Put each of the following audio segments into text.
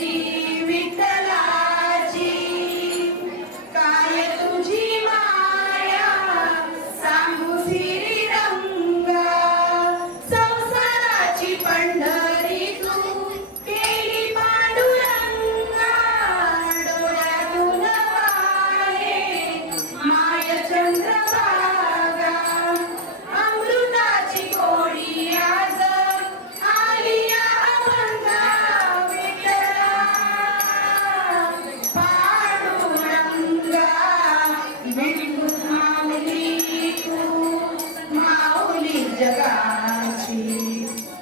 need.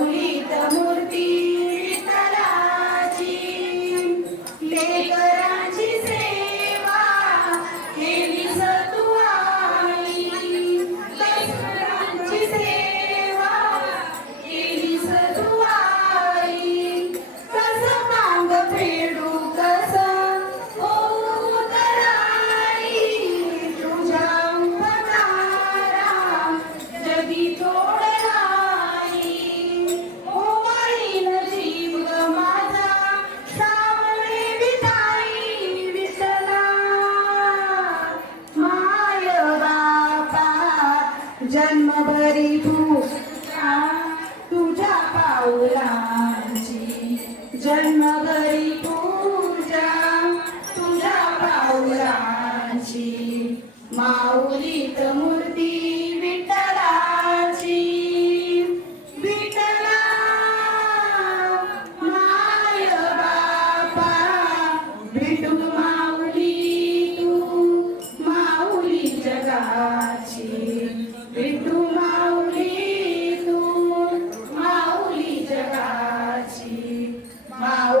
मूर्ति eri tu tu ja paulanti janmada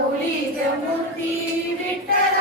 ಉಳಿದ ಮುರ್ತಿ ಬಿಟ್ಟರ